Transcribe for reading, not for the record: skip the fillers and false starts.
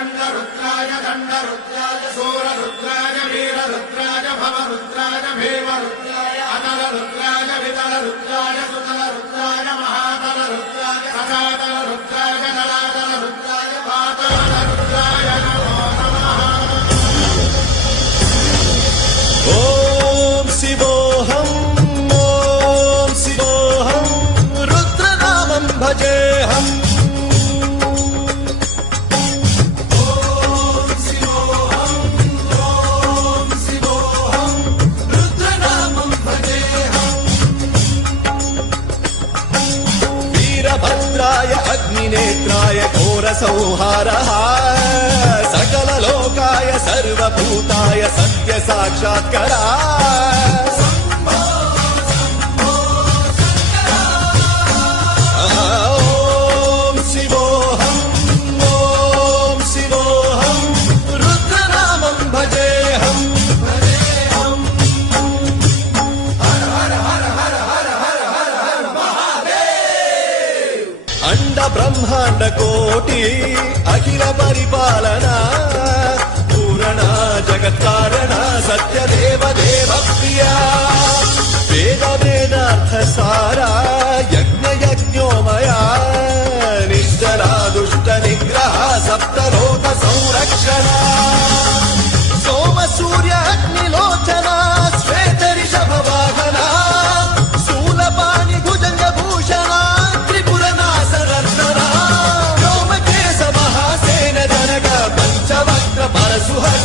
चण्डरुद्राय दण्डरुद्राय शूररुद्राय वीररुद्राय भवरुद्राय भीमरुद्राय अनलरुद्राय वितलरुद्राय सुतलरुद्राय महातलरुद्राय सदातलरुद्राय नलातलरुद्राय पातालरुद्राय नमो नमः। ॐ शिवोऽहम् ॐ शिवोऽहम् रुद्रनामं भजेऽहम्। वीरभद्राय अग्निनेत्राय घोरसंहारः सकललोकाय सर्वभूताय सत्यसाक्षात्करा। ॐ शिवोऽहम् ॐ शिवोऽहम् रुद्रनामं भजेऽहम्। अंड ब्रह्मांड कोटि अखिल परिपालना पूरणा जगत्कारणा सत्यदेव देव प्रिया वेद वेदार्थ सारा यज्ञ यज्ञोमया निश्चला दुष्ट निग्रह सप्तलोक संरक्षणा सोम सूर्य अग्निलोचना श्वेत ऋषभ वाहना शूलपाणि भुजंग भूषणा सुहर